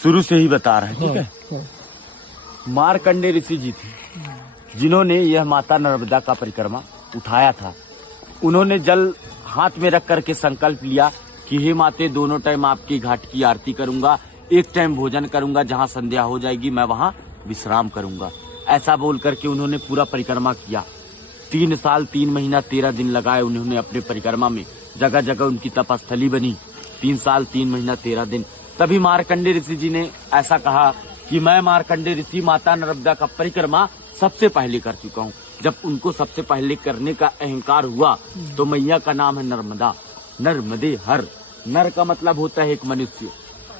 शुरू से ही बता रहे हैं, ठीक है। मार्कंडेय ऋषि जी थे जिन्होंने यह माता नर्मदा का परिक्रमा उठाया था। उन्होंने जल हाथ में रख करके संकल्प लिया कि हे माते, दोनों टाइम आपकी घाट की आरती करूंगा, एक टाइम भोजन करूंगा, जहां संध्या हो जाएगी मैं वहां विश्राम करूंगा। ऐसा बोल करके उन्होंने पूरा परिक्रमा किया। 3 साल 3 महीना 13 दिन लगाए उन्होंने अपने परिक्रमा में। जगह जगह उनकी तपस्थली बनी। 3 साल 3 महीना 13 दिन। तभी मार्कंडेय ऋषि जी ने ऐसा कहा कि मैं मार्कंडेय ऋषि माता नर्मदा का परिक्रमा सबसे पहले कर चुका हूँ। जब उनको सबसे पहले करने का अहंकार हुआ तो मैया का नाम है नर्मदा। नर्मदे हर। नर का मतलब होता है एक मनुष्य,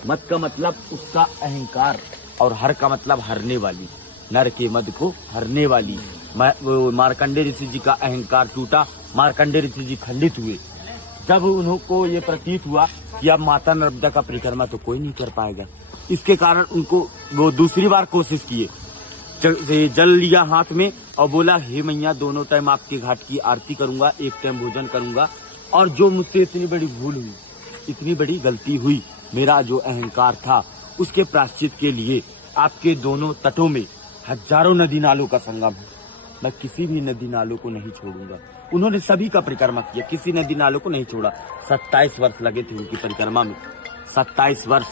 मत का मतलब उसका अहंकार, और हर का मतलब हरने वाली। नर के मद को हरने वाली। मार्कंडेय ऋषि जी का अहंकार टूटा। मार्कंडेय ऋषि जी खंडित हुए। जब उनको ये प्रतीत हुआ कि अब माता नर्मदा का परिक्रमा तो कोई नहीं कर पाएगा, इसके कारण उनको वो दूसरी बार कोशिश किए। जल लिया हाथ में और बोला, हे मैया, दोनों टाइम आपके घाट की आरती करूंगा, एक टाइम भोजन करूंगा, और जो मुझसे इतनी बड़ी भूल हुई, इतनी बड़ी गलती हुई, मेरा जो अहंकार था, उसके प्रायश्चित के लिए आपके दोनों तटों में हजारों नदी नालों का संगम है। मैं किसी भी नदी नालों को नहीं छोड़ूंगा। उन्होंने सभी का परिक्रमा किया, किसी नदी नालों को नहीं छोड़ा। 27 वर्ष लगे थे उनकी परिक्रमा में, 27 वर्ष।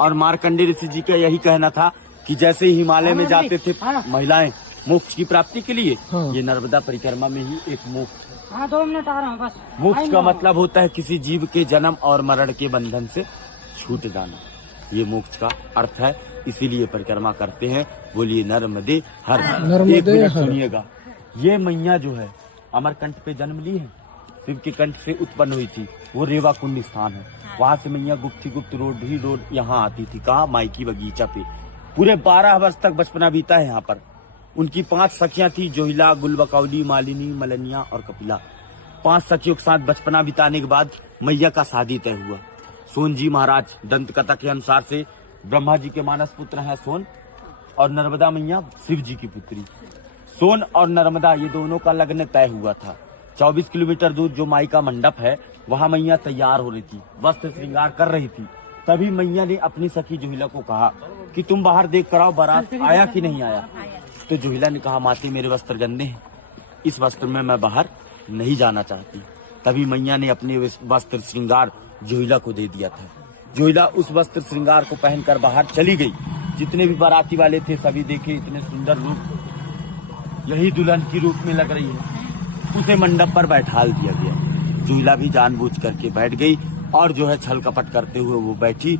और मार्कंडेय ऋषि जी का यही कहना था कि जैसे हिमालय में जाते थे महिलाएं मोक्ष की प्राप्ति के लिए, ये नर्मदा परिक्रमा में ही एक मोक्ष। 2 मिनट आ रहा हूँ बस। मोक्ष का मतलब होता है किसी जीव के जन्म और मरण के बंधन से छूट जाना। ये मोक्ष का अर्थ है, इसीलिए परिक्रमा करते हैं। बोलिए नर्मदे हर। एक मिनट सुनिएगा। ये मैया जो है अमरकंठ पे जन्म ली है, शिव के कंठ से उत्पन्न हुई थी। वो रेवा कुंड स्थान है। वहाँ से मैया गुप्त रोड यहाँ आती थी। कहाँ? माइकी बगीचा पे। पूरे 12 वर्ष तक बचपना बीता है यहाँ पर। उनकी 5 सखियां थी, जोहिला, गुलबकौली, मालिनी, मलनिया और कपिला। 5 सखियों के साथ बचपना बिताने के बाद मैया का शादी तय हुआ। सोन जी महाराज, दंत कथा के अनुसार से ब्रह्मा जी के मानस पुत्र हैं सोन, और नर्मदा मैया शिव जी की पुत्री। सोन और नर्मदा ये दोनों का लग्न तय हुआ था। 24 किलोमीटर दूर जो माई का मंडप है, वहाँ मैया तैयार हो रही थी, वस्त्र श्रृंगार कर रही थी। तभी मैया ने अपनी सखी जोहिला को कहा कि तुम बाहर देख कर आओ, बारात आया कि नहीं आया। तो जोहिला ने कहा, माते मेरे वस्त्र गंदे हैं, इस वस्त्र में मैं बाहर नहीं जाना चाहती। तभी मैया ने अपने वस्त्र श्रृंगार जोहिला को दे दिया था। जोहिला उस वस्त्र श्रृंगार को पहनकर बाहर चली गई। जितने भी बाराती वाले थे सभी देखे, इतने सुंदर रूप, यही दुल्हन की रूप में लग रही है। उसे मंडप पर बैठाल दिया गया। जोहिला भी जानबूझ करके बैठ गई और जो है छल कपट करते हुए वो बैठी।